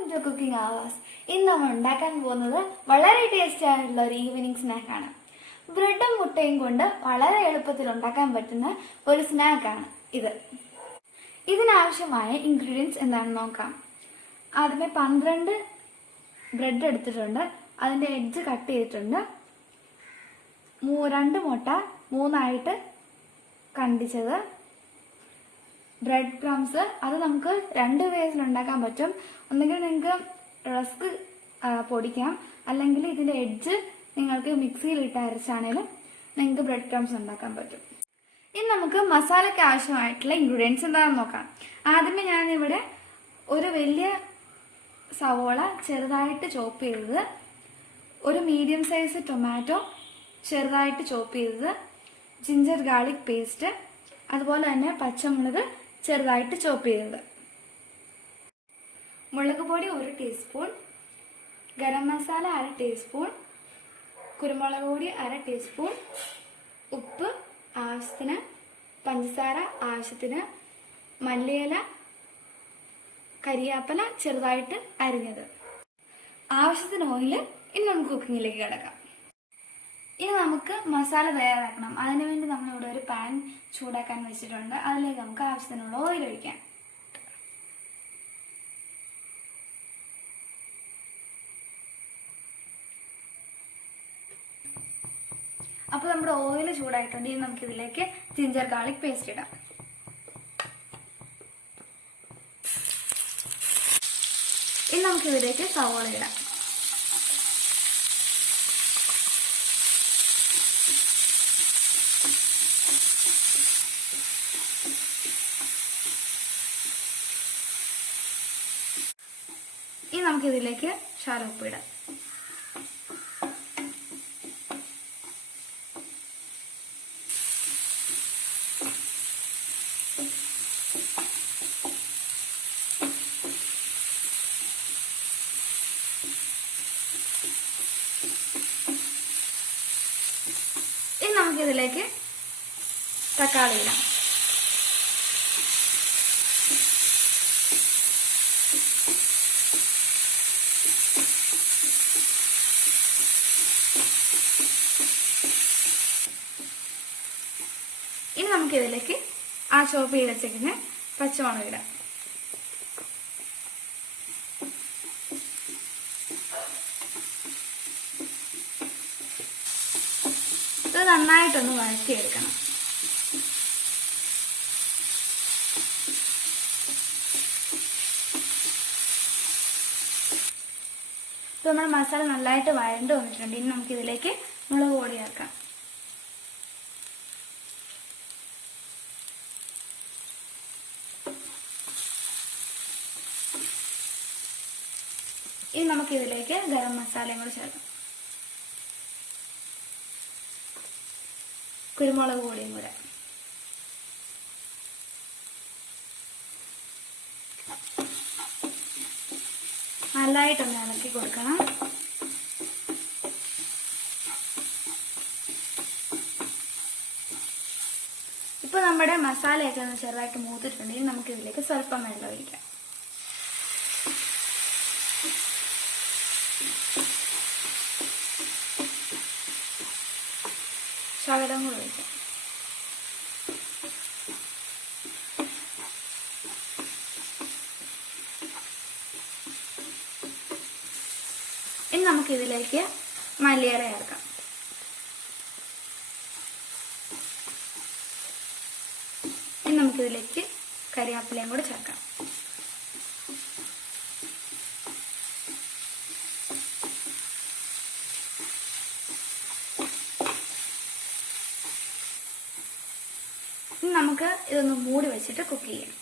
Welcome to cooking Awas. ഇന്ന് നമ്മൾ ഉണ്ടാക്കാൻ പോകുന്നത് വളരെ ടേസ്റ്റി ആയിട്ടുള്ള ഒരു ഈവനിങ് സ്നാക്കാണ്. ബ്രെഡും മുട്ടയും കൊണ്ട് വളരെ എളുപ്പത്തിൽ ഉണ്ടാക്കാൻ പറ്റുന്ന ഒരു സ്നാക്കാണ് ഇത്. ഇതിനാവശ്യമായ ഇൻഗ്രീഡിയൻസ് എന്താണെന്ന് നോക്കാം. ആദ്യമേ 12 ബ്രെഡ് എടുത്തിട്ടുണ്ട്. അതിൻ്റെ എഡ്ജ് കട്ട് ചെയ്തിട്ടുണ്ട്. 2 മുട്ട 3 കണ്ടിച്ചത്. ബ്രെഡ് ക്രംസ് അത് നമുക്ക് 2 വേസിൽ ഉണ്ടാക്കാൻ പറ്റും. ഒന്നുകിൽ നിങ്ങൾക്ക് റസ്ക് പൊടിക്കാം, അല്ലെങ്കിൽ ഇതിന്റെ എഡ്ജ് നിങ്ങൾക്ക് മിക്സിയിലിട്ട് അരച്ചാണേലും നിങ്ങൾക്ക് ബ്രെഡ് ക്രംസ് ഉണ്ടാക്കാൻ പറ്റും. ഇനി നമുക്ക് മസാലയ്ക്ക് ആവശ്യമായിട്ടുള്ള ഇൻഗ്രീഡിയൻസ് എന്താണെന്ന് നോക്കാം. ആദ്യമേ ഞാനിവിടെ ഒരു വലിയ സവോള ചെറുതായിട്ട് ചോപ്പ് ചെയ്തത്, ഒരു മീഡിയം സൈസ് ടൊമാറ്റോ ചെറുതായിട്ട് ചോപ്പ് ചെയ്തത്, ജിഞ്ചർ ഗാർലിക് പേസ്റ്റ്, അതുപോലെ തന്നെ പച്ചമുളക് ചെറുതായിട്ട് ചോപ്പ് ചെയ്തത്, മുളക് പൊടി 1 ടീസ്പൂൺ, ഗരം മസാല 1/2 ടീസ്പൂൺ, കുരുമുളക് പൊടി 1/2 ടീസ്പൂൺ, ഉപ്പ് ആവശ്യത്തിന്, പഞ്ചസാര ആവശ്യത്തിന്, മല്ലിയില, കരിയാപ്പല ചെറുതായിട്ട് അരിഞ്ഞത്, ആവശ്യത്തിന് ഓയിൽ. ഇനി നമുക്ക് കുക്കിങ്ങിലേക്ക് കിടക്കാം. ഇനി നമുക്ക് മസാല തയ്യാറാക്കണം. അതിനുവേണ്ടി നമ്മളിവിടെ ഒരു പാൻ ചൂടാക്കാൻ വെച്ചിട്ടുണ്ട്. അതിലേക്ക് നമുക്ക് ആവശ്യത്തിനുള്ള ഓയിൽ ഒഴിക്കാം. അപ്പോൾ നമ്മുടെ ഓയിൽ ചൂടായിട്ടുണ്ട്. ഇനി നമുക്ക് ഇതിലേക്ക് ജിഞ്ചർ ഗാർലിക് പേസ്റ്റ് ഇടാം. ഇനി നമുക്ക് ഇതിലേക്ക് സവോള ഇടാം. ഇനി നമുക്കിതിലേക്ക് ശകലം ഉപ്പിടാം. ഇനി നമുക്കിതിലേക്ക് തക്കാളി ഇടാം. ഇനി നമുക്കിതിലേക്ക് ആ ചോപ്പ് ചെയ്ത് വെച്ചേക്കുന്ന പച്ചമുളക് ഇടാം. ഇത് നന്നായിട്ടൊന്ന് വഴറ്റിയെടുക്കണം. ഇപ്പൊ നമ്മുടെ മസാല നന്നായിട്ട് വഴണ്ട് വന്നിട്ടുണ്ട്. ഇനി നമുക്കിതിലേക്ക് മുളക് പൊടി ചേർക്കാം. ഇനി നമുക്കിതിലേക്ക് ഗരം മസാലയും കൂടി ചേർക്കാം, കുരുമുളക് പൊടിയും കൂടെ. നല്ലതായിട്ടൊന്ന് ഇളക്കി കൊടുക്കണം. ഇപ്പൊ നമ്മുടെ മസാലയൊക്കെ ഒന്ന് ചെറുതായിട്ട് മൂത്തിട്ടുണ്ടെങ്കിൽ നമുക്ക് ഇതിലേക്ക് സ്വല്പം വെള്ളം ഒഴിക്കാം. ശകലം കൂടെ ഒഴിക്കാം. ഇനി നമുക്കിതിലേക്ക് മല്ലിയില ചേർക്കാം. ഇനി നമുക്കിതിലേക്ക് കരിയാപ്പിലയും കൂടെ ചേർക്കാം. ഇനി നമുക്ക് ഇതൊന്ന് മൂടി വെച്ചിട്ട് കുക്ക് ചെയ്യാം.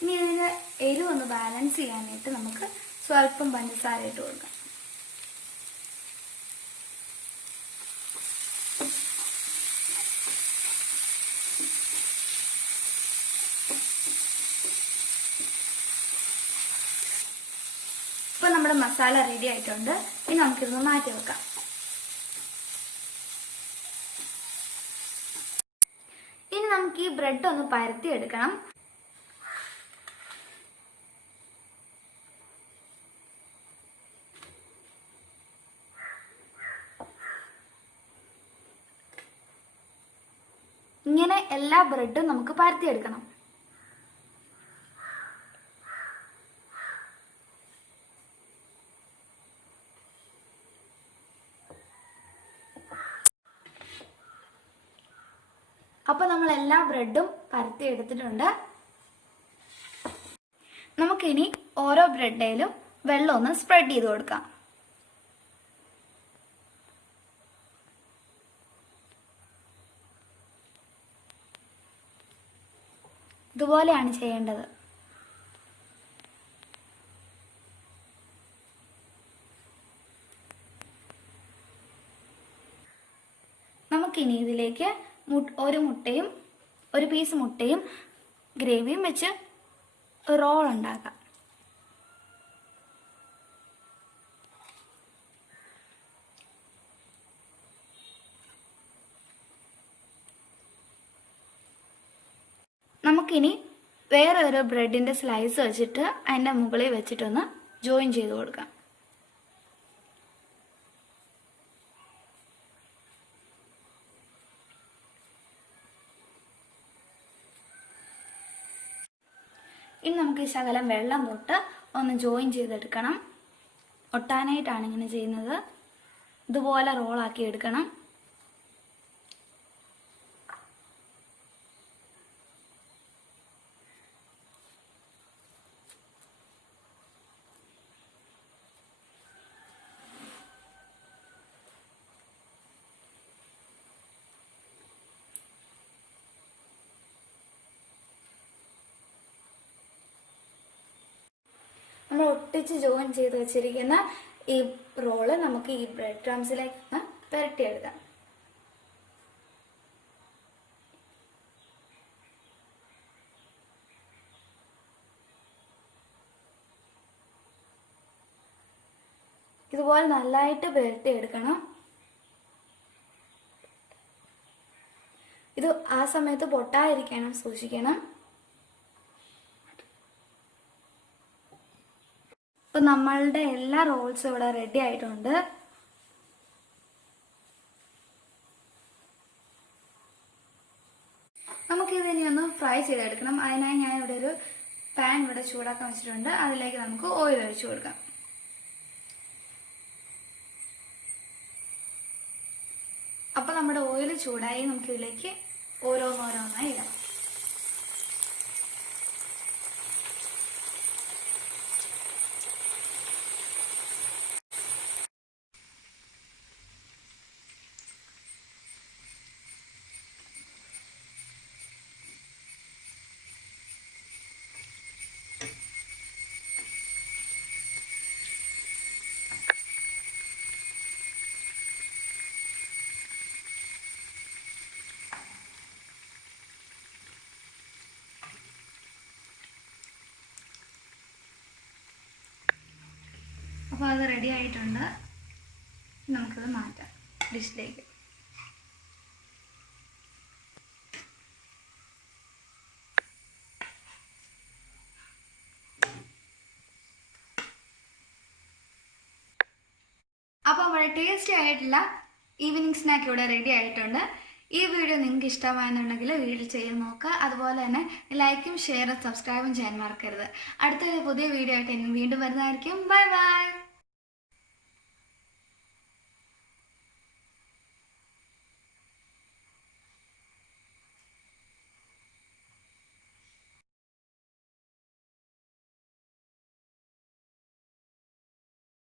ഇനി ഇതിന് എരിവൊന്ന് ബാലൻസ് ചെയ്യാനായിട്ട് നമുക്ക് സ്വല്പം പഞ്ചസാര ഇട്ട് കൊടുക്കാം. ഇപ്പൊ നമ്മുടെ മസാല റെഡി ആയിട്ടുണ്ട്. ഇനി നമുക്കിതൊന്ന് മാറ്റി വെക്കാം. ഇനി നമുക്ക് ഈ ബ്രെഡ് ഒന്ന് പരത്തി എടുക്കണം. ഇങ്ങനെ എല്ലാ ബ്രെഡും നമുക്ക് പരത്തിയെടുക്കണം. അപ്പോൾ നമ്മൾ എല്ലാ ബ്രെഡും പരത്തി എടുത്തിട്ടുണ്ട്. നമുക്കിനി ഓരോ ബ്രെഡിലും വെള്ളം ഒന്ന് സ്പ്രെഡ് ചെയ്ത് കൊടുക്കാം. ഇതുപോലെയാണ് ചെയ്യേണ്ടത്. നമുക്കിനി ഇതിലേക്ക് ഒരു പീസ് മുട്ടയും ഗ്രേവിയും വെച്ച് റോൾ ഉണ്ടാക്കാം. നമുക്കിനി വേറെ ഒരു ബ്രെഡിൻ്റെ സ്ലൈസ് വെച്ചിട്ട് അതിൻ്റെ മുകളിൽ വെച്ചിട്ടൊന്ന് ജോയിൻ ചെയ്ത് കൊടുക്കാം. ഇനി നമുക്ക് ഈ ശകലം വെള്ളം തൊട്ട് ഒന്ന് ജോയിൻ ചെയ്തെടുക്കണം. ഒട്ടാനായിട്ടാണ് ഇങ്ങനെ ചെയ്യുന്നത്. ഇതുപോലെ റോളാക്കി എടുക്കണം. നമ്മൾ ഒട്ടിച്ച് ജോയിൻ ചെയ്ത് വെച്ചിരിക്കുന്ന ഈ റോള് നമുക്ക് ഈ ബ്രെഡ് ക്രംസിലേക്ക് പുരട്ടിയെടുക്കാം. ഇതുപോലെ നല്ലതായിട്ട് പുരട്ടിയെടുക്കണം. ഇത് ആ സമയത്ത് പൊട്ടാതിരിക്കണം, സൂക്ഷിക്കണം. ഇപ്പം നമ്മളുടെ എല്ലാ റോൾസും ഇവിടെ റെഡി ആയിട്ടുണ്ട്. നമുക്കിതിനെ ഒന്ന് ഫ്രൈ ചെയ്തെടുക്കണം. അതിനായി ഞാൻ ഇവിടെ ഒരു പാൻ ഇവിടെ ചൂടാക്കാൻ വെച്ചിട്ടുണ്ട്. അതിലേക്ക് നമുക്ക് ഓയിൽ ഒഴിച്ചു കൊടുക്കാം. അപ്പോൾ നമ്മുടെ ഓയിൽ ചൂടായി നമുക്കിതിലേക്ക് ഓരോന്നോരോന്നായി ഇടാം. അപ്പോൾ അത് റെഡി ആയിട്ടുണ്ട്. നമുക്കത് മാറ്റാം ഡിഷിലേക്ക്. അപ്പോൾ വളരെ ടേസ്റ്റി ആയിട്ടുള്ള ഈവനിങ് സ്നാക്ക് ഇവിടെ റെഡി ആയിട്ടുണ്ട്. ഈ വീഡിയോ നിങ്ങൾക്ക് ഇഷ്ടമായെന്നുണ്ടെങ്കിൽ വീട്ടിൽ ചെയ്ത് നോക്കുക. അതുപോലെ തന്നെ ലൈക്കും ഷെയറും സബ്സ്ക്രൈബും ചെയ്യാൻ മറക്കരുത്. അടുത്തൊരു പുതിയ വീഡിയോ ആയിട്ട് വീണ്ടും വരുന്നതായിരിക്കും. Bye bye.